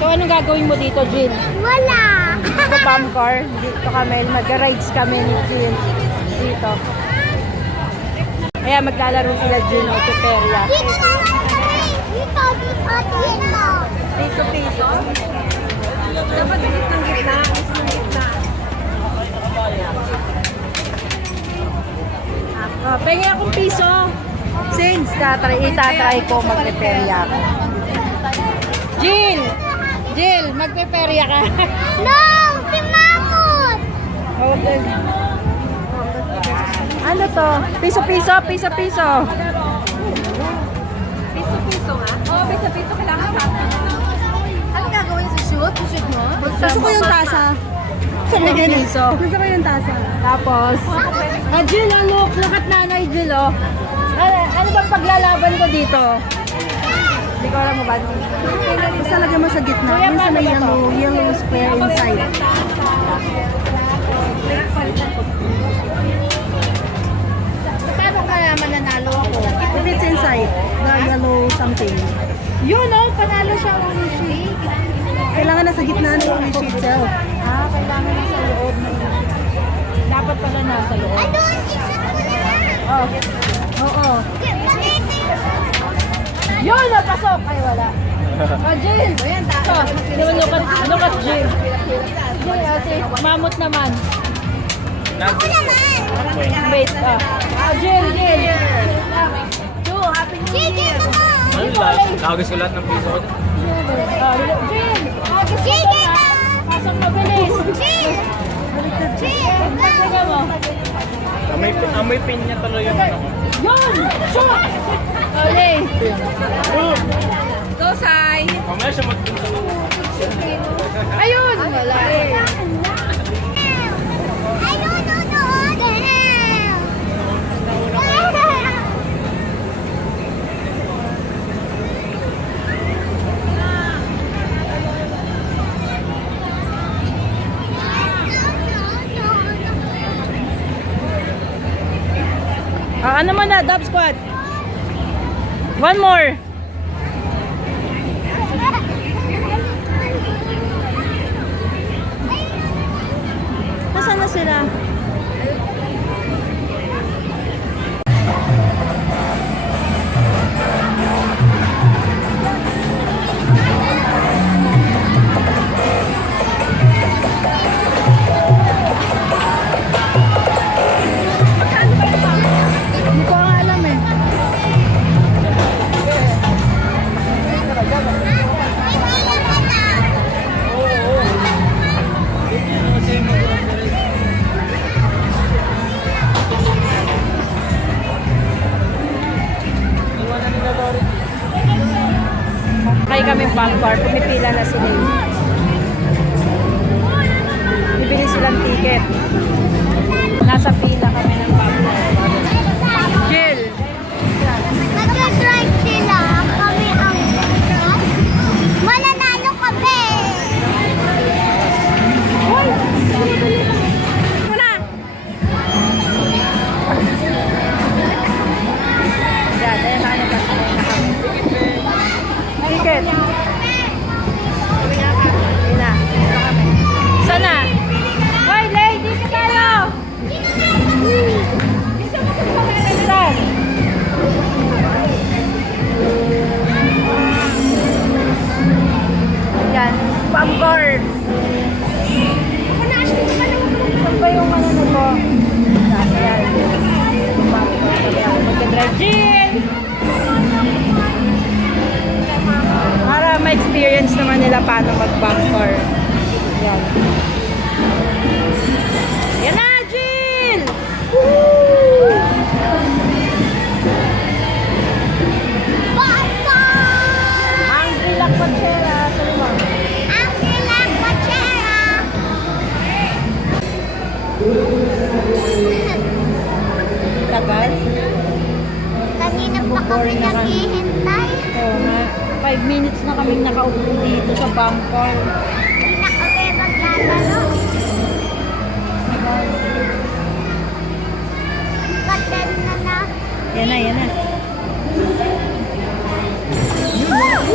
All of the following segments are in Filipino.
So, anong gagawin mo dito, Jill? Wala. Sa Bumcar. Dito kami. Mag-rides kami ni Jill. Dito. Kaya maglalaro sila Jill o Peperia. Dito na lang kami. Dito. Piso-piso. Dapat dito ng gitna. Pengi akong piso. Since itatry ko magpeperya ako. Jill, magpeperya ka. No! Si Mamut! Okay. Ano to? Piso-piso. Piso-piso nga? Oo, piso-piso kailangan sa atin. Ano gagawin sa shoot? Shoot mo? Gusto ko yung tasa. Piso. Gusto ko yung tasa. Tapos, Jill, look at nanay Jill, oh. Ano bang paglalaban ko dito? Hindi ko alam mo ba? Basta lagyan mo sa gitna. Kuya, Yung sa may paano ba to? yellow square inside. Paano kaya mananalo ako? If it's inside, the yellow something. Yun, oh, panalo siya ang sheet. Kailangan na sa gitna ng wish itself. Kailangan na sa loob na yun. Dapat pala nasa loob. Ano? Isa ko na. Oh. Oo. Bakit? Yun, napasok. Ay, wala. Jill. Look at Jill. Jill, ate. Mamut naman. Ako naman. Wait, Jill. Sige naman. Ano lahat? Nakagis ko lahat ng piso ko. Jill. Sige na. Pasok mabilis. Chill. Chill. Sige mo. Amoy pin niya talaga yung ano ko. Yun! Shoot! Okay. Go, Sai! Mamaya siya magpunta ko. Ayun! Wala eh. I don't know the order. Ano mo na, dub squad? One more. Nasaan na sila? Hindi ko nga alam eh. Kaya kami Bumcar, pumipila na sila. Bibili silang ticket. Nasa pila kami ng Bumcar. Jill! Nag-drive sila. Kami ang mananalo kami. Yan, ayan na kami. Ticket. Ayan na. Sana? Hoy, Lay, dito tayo! Saan? Yan, Bumcar. Saan ba yung ano na to? Yan. Magka-drive. Jill! Para ma-experience naman nila paano mag-Bumcar. Yan. Yan na, Jill! Woo! Basta! Angry lang patsera. Sabi mo. Ang silang patsera. Tagal? Kanina pa kami naghihintay. Oo nga. 5 minutes na kami nakaupo dito sa Bumcar. Hindi na kami maglalaro. Katen na na. Yan na, yan na. Ah!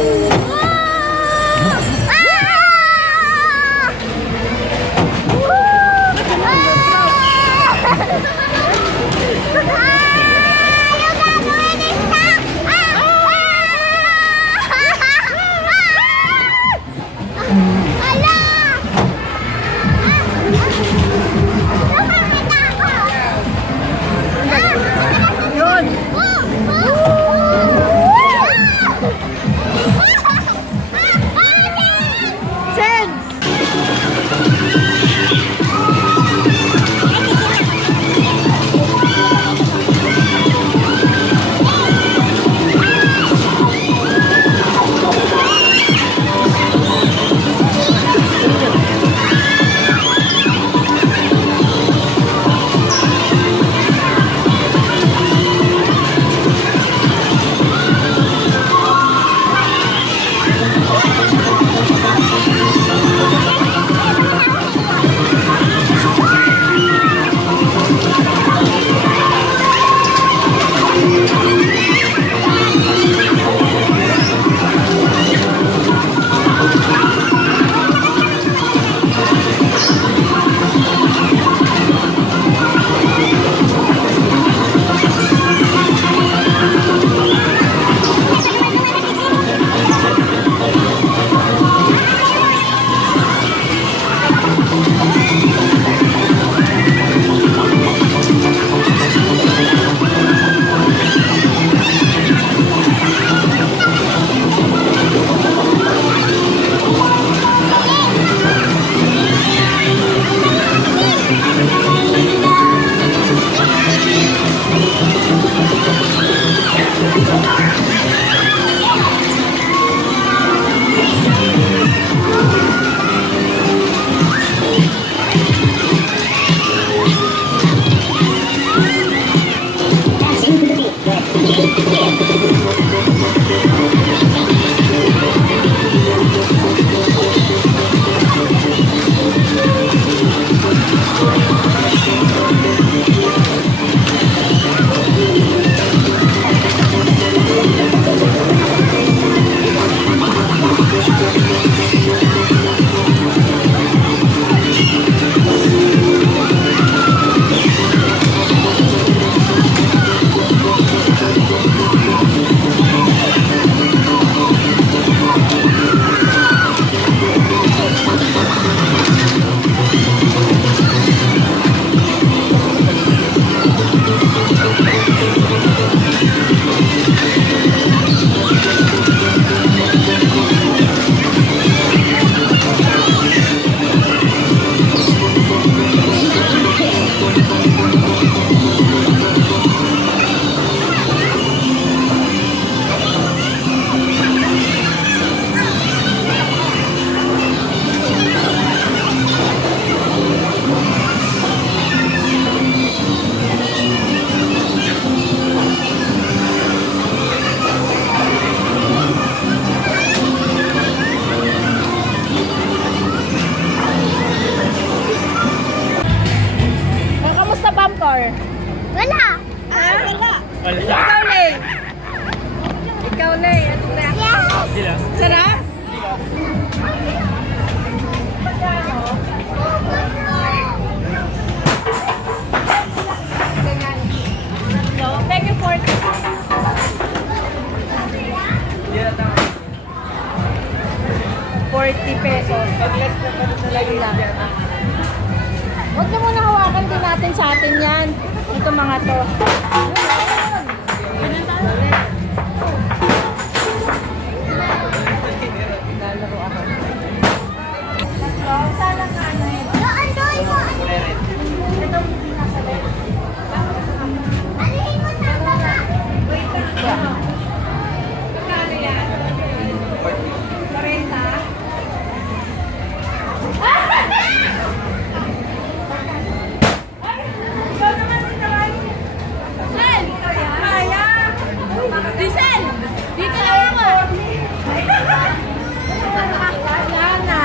40 pesos. Ayun lang. Huwag niyo muna hawakan din natin sa atin yan. Ito mga to. Lalaro ako. Sana nga na yun. Doon mo. Itong nasa left. Alihin mo sa baba. Kano yan? 40? Diesel! Dito lang mo! Wala na.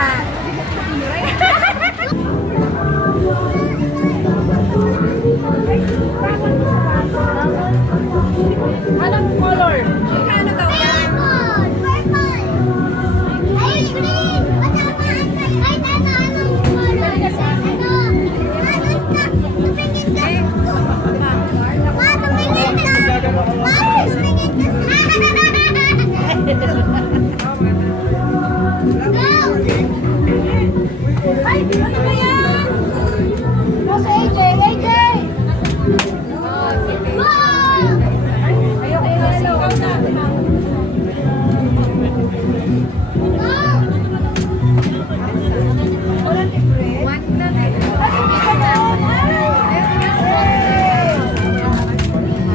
Anong color? Kano daw yan? Purple. Ay, green. Kasama ang ay, anong color? Ano? Tumingin ka. Ma, tumingin ka. Ma, tumingin ka. Go! Ay, ano ba yan? O, si AJ! AJ! Go! Ayoko yung nasigaw na.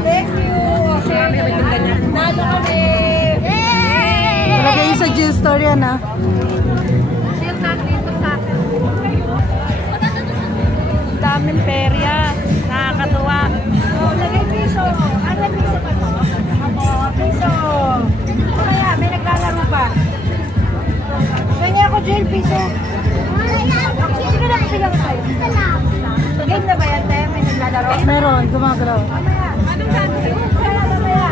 Thank you! Okay. Nalo kami! Lagay sa Jill story yan ah. Shield na dito sa akin. Daming perya. Nakakatuwa. Oh, lagay piso. Ano piso pa to? Ako, piso. O kaya, may naglalaro pa. Kanya ako, Jill, piso. Sino na kapilang tayo? Game na ba yan, te? May naglalaro? Meron, gumagalaw. Anong country? Kaya mamaya.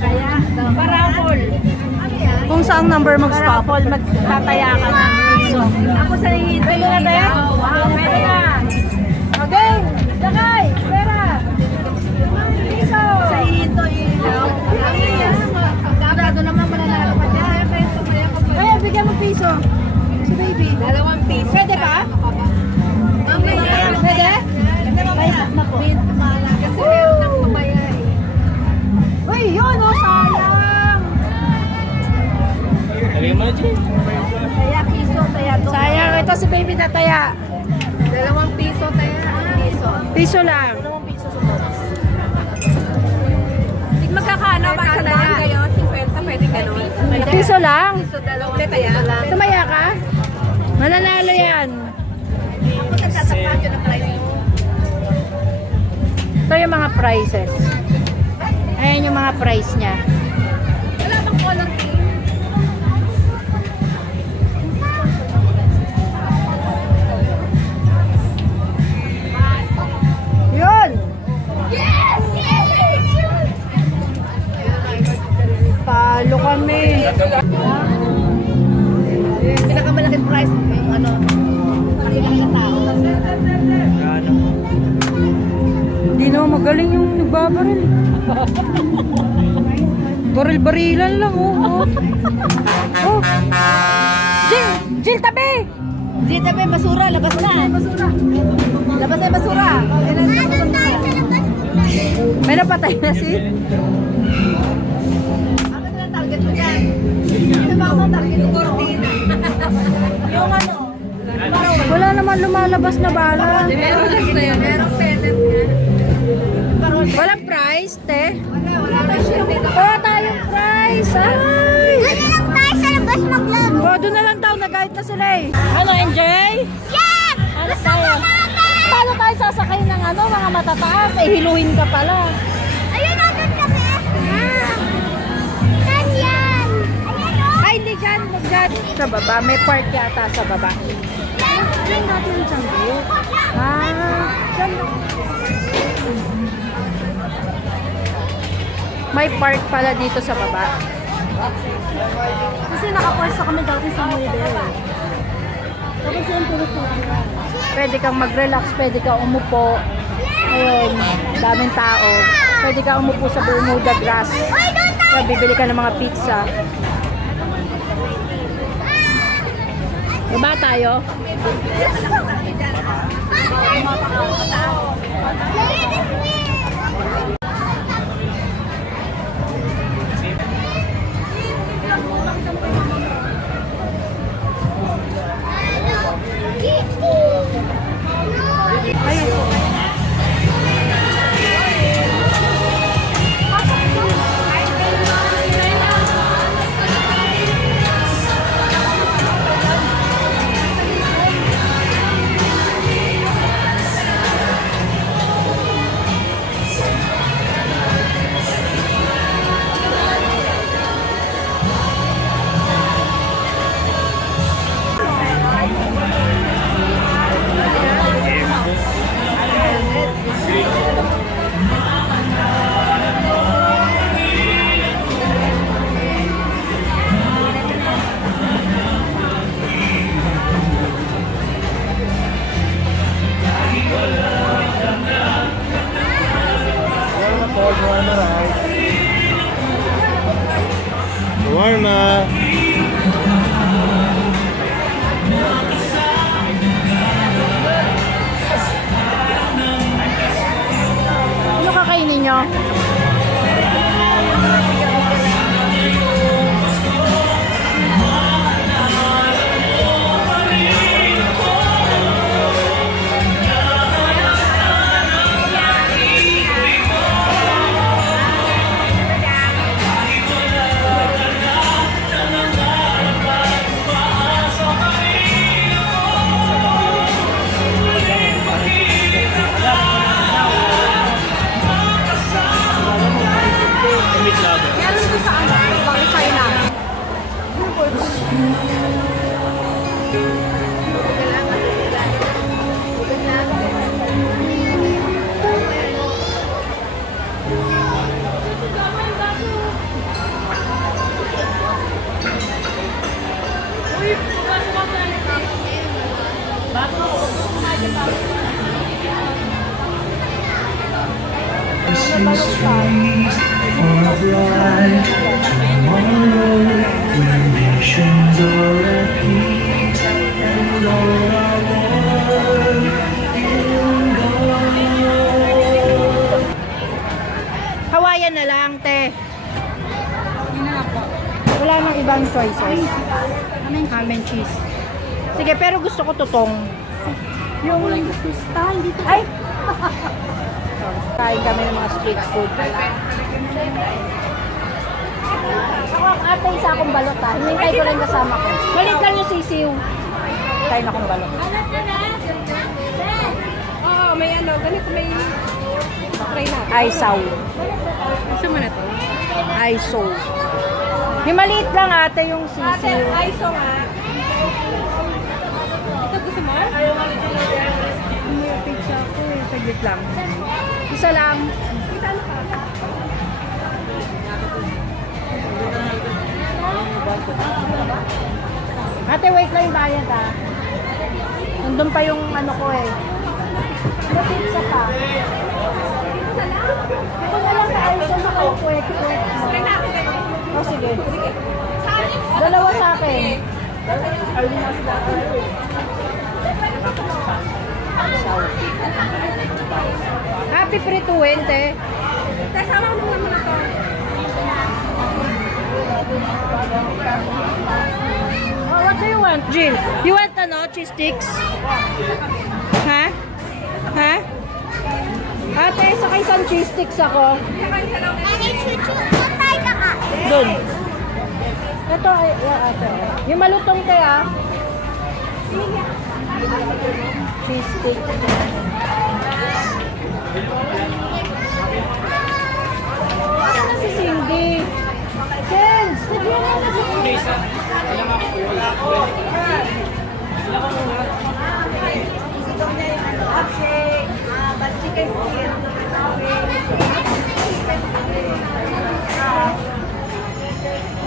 Kaya, Parapol. ano yan? Kung saang number mag-stop, magtataya ka ng piso. Ako sa hihintay. Pwede na ba yan? Pwede na. Okay, lagay, pera. Piso. Sa hihintay. Ano yan? Sigurado naman mananalo pa dyan. Kaya bigyan mo piso. Si baby. 2 piso. Pwede ba? Mamaya. Pwede? Ay, na po. Kasi meron ng mamaya eh. Uy, yun oh, sayang. Lagay mo na, Jay. Kaya piso, kaya to. Sayang, ito si baby nataya. 2 piso tayo. Piso. Piso lang. Magkakano ba sa daan kayo? 50, pwede gano'n. Piso lang. Piso, 2 kaya. Tumaya ka? Mananalo yan. Ako nagsasapat yun ang price mo. Ito yung mga prices. Ayan yung mga price niya. Wala bang color team? Yun! Yes! Talo kami. Pinakamalaking price yung ano, pinakamalaking tao. Ano? Hindi na magaling yung nagbabaril. Baril-barilan lang, oh. Oh. Jill! Jill, tabi! Dito ba yung basura? Labas na. Labas na yung basura. Nandun tayo sa labas. May napatay na si... Ano na ang target mo dyan? Ano ba ang target mo? Cortina. Yung ano? Wala naman lumalabas na bala. Meron less na yun. Merong pennant yan. Walang price, te. Wala na siya dito. Wala tayong price. Ay! Doon lang tayo sa labas maglaro. Oh, doon na lang daw. Nag-guide na sila eh. Ano, enjoy? Yes! Ano tayo? Paano tayo sasakay ng ano, mga matataas? Eh, hiluhin ka pala. Ayun, nandun kami. Saan yan? Ayan o. Ay, hindi dyan. Mag-guide. Sa baba. May park yata sa baba. Diyan natin yung sangkit. Dyan. May park pala dito sa baba. Kasi nakapwesto kami dati sa Moydel. Tapos yung pinututunan. Pwede kang mag-relax, pwede kang umupo. Ayun, daming tao. Pwede kang umupo sa Bermuda grass. Kaya bibili ka ng mga pizza. Baba tayo. Warna. Ano kakainin nyo? Meron ko sa ano, bakit China? For a bright tomorrow, when nations are at peace and all are one in God. Hawaiian na lang, te. Wala nang ibang choices. Ham and cheese. Sige, pero gusto ko tutong. Yung pista, hindi to. Ay! Kain kami ng mga street food. Ako ang ate, isa akong balot ha. Hinintay ko lang kasama ko. Malit lang yung sisiw. Kain akong balot. Oo, may ano, ganito may try na. Aisaw. Gusto mo na to? Aisaw. Yung maliit lang ate yung sisiw. Ay, so nga. Ito gusto mo? May pizza ko eh. Saglit lang. Isa lang. Ate, wait lang yung bayad ha. Nandun pa yung ano ko eh. May pizza pa. Ito na lang sa Aiso na kayo kwek. Oh, sige. Dalawa sa akin. Happy prituin, te. Kasama mo naman na to. Oh, what do you want, Jill? You want ano, cheese sticks? Ha? Ha? Ate, saka isang cheese sticks ako. Doon. Ito, ay, ate. Yung malutong kaya. Cheese sticks. Ano na si Cindy? Chels, nagyan na si Cindy.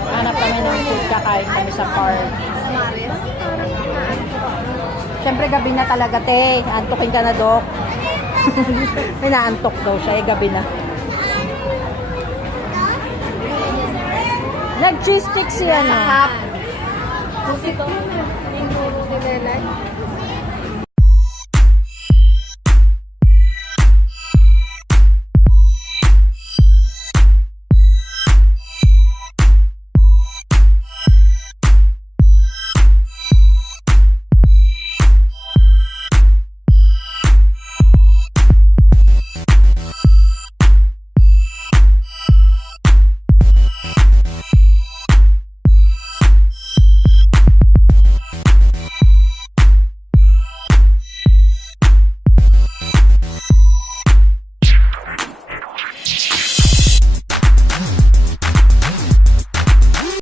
Hanap kami ng food, kakain kami sa park. Siyempre gabi na talaga, te. Antukin ka na, Dok. Inaantok daw siya, eh, gabi na. Nag-cheese sticks yan, ah. Pusit to. Yung puro nilelay.